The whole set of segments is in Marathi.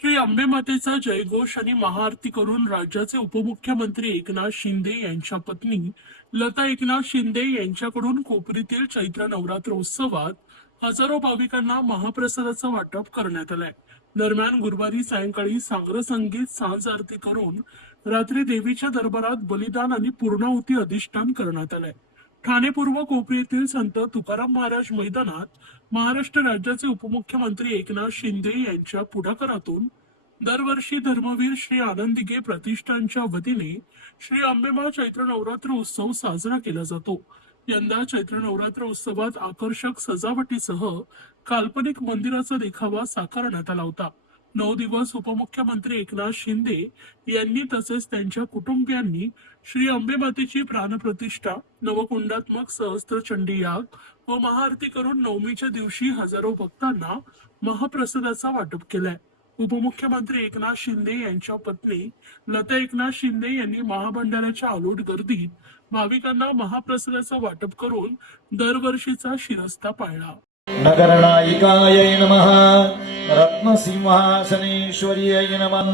श्री अंबे मातेचा जयघोष आणि महाआरती करून राज्याचे उपमुख्यमंत्री एकनाथ शिंदे यांच्या पत्नी लता एकनाथ शिंदे यांच्याकडून कोपरीतील चैत्र नवरात्र उत्सवात हजारो भाविकांना महाप्रसादाचं वाटप करण्यात आलंय। दरम्यान गुरुवारी सायंकाळी सांग्र संगीत सांज आरती करून रात्री देवीच्या दरबारात बलिदान आणि पूर्णाहुती अधिष्ठान करण्यात आलंय। ठाणे पूर्व कोपरी येथील संत तुकाराम महाराज मैदानात महाराष्ट्र राज्याचे उपमुख्यमंत्री एकनाथ शिंदे यांच्या पुढाकारातून दरवर्षी धर्मवीर श्री आनंदिगे प्रतिष्ठानच्या वतीने श्री अंबेमा चैत्र नवरात्र उत्सव साजरा केला जातो। यंदा चैत्र नवरात्र उत्सवात आकर्षक सजावटीसह काल्पनिक मंदिराचा देखावा साकारण्यात आला होता। 9 दिवस उपमुख्यमंत्री एकनाथ शिंदे यांनी तसेच त्यांच्या कुटुंबियांनी श्री अंबे मातेची प्राणप्रतिष्ठा, नवकुंडात्मक सहस्त्रचंडी याग व महाआरती करून नवमीच्या दिवशी हजारो भक्तांना महाप्रसादाचा वाटप केलाय। उपमुख्यमंत्री एकनाथ शिंदे यांच्या पत्नी लता एकनाथ शिंदे यांनी महाभंडाऱ्याच्या आलोट गर्दीत भाविकांना महाप्रसादाचा वाटप करून दरवर्षीचा शिरस्ता पाळला। नगरनायिकायै नमः, रत्नसिंहासनेश्वर्यै नमः।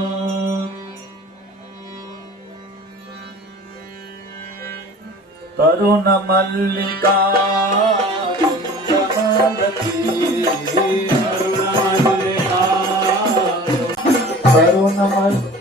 तरुण मल्लिका तरुण मल्लिका